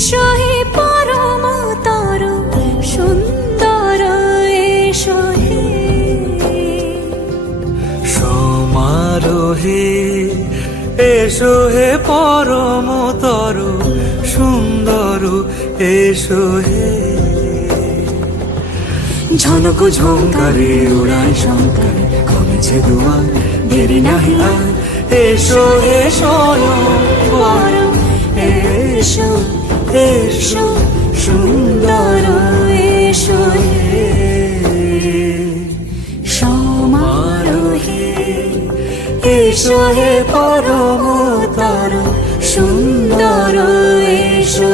এসো হে পরমতর সুন্দর এসো হে সমারোহে এসো হে পরমতর সুন্দর এসো হে ঝনক ঝঙ্কারে উড়ায় শঙ্কারে কমেছে দুয়ার দেরি নাহি আর এসো হে স্বয়ংবর এসো এসো সুন্দর এসো হে সমারোহে এসো হে পরমতর সুন্দর এসো